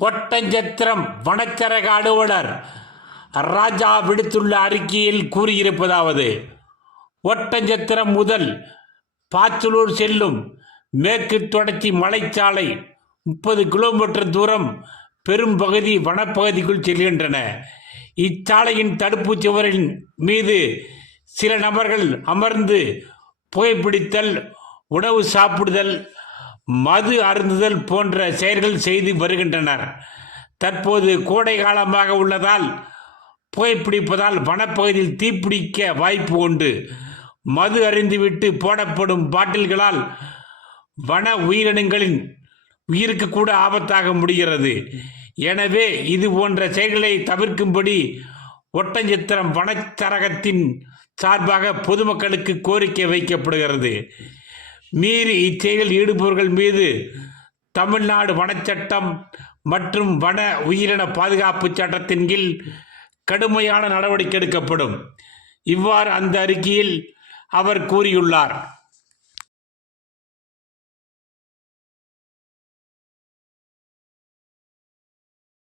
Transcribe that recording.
பொட்டஞ்சத்திரம் வனச்சரக அலுவலர் ராஜா விடுத்துள்ள அறிக்கையில் கூறியிருப்பதாவது ஒட்டஞ்சத்திரம் முதல் பாச்சலூர் செல்லும் மேற்கு தொடர்ச்சி மலைச்சாலை முப்பது கிலோமீட்டர் தூரம் பெரும் பகுதி வனப்பகுதிக்குள் செல்கின்றன. இச்சாலையின் தடுப்பு சுவரின் மீது சில நபர்கள் அமர்ந்து புகைப்பிடித்தல் உணவு சாப்பிடுதல் மது அருந்துதல் போன்ற செயல்கள் செய்து வருகின்றனர். தற்போது கோடை காலமாக உள்ளதால் புகைப்பிடிப்பதால் வனப்பகுதியில் தீப்பிடிக்க வாய்ப்பு உண்டு. மது அறிந்துவிட்டு போடப்படும் பாட்டில்களால் வன உயிரினங்களின் உயிருக்கு கூட ஆபத்தாக முடிகிறது. எனவே இது போன்ற செயல்களை தவிர்க்கும்படி ஒட்டஞ்சித்திரம் வனச்சரகத்தின் சார்பாக பொதுமக்களுக்கு கோரிக்கை வைக்கப்படுகிறது. மீறி இச்செயலில் ஈடுபவர்கள் மீது தமிழ்நாடு வனச்சட்டம் மற்றும் வன உயிரின பாதுகாப்பு சட்டத்தின் கீழ் கடுமையான நடவடிக்கை எடுக்கப்படும். இவ்வாறு அந்த அறிக்கையில் அவர் கூறியுள்ளார்.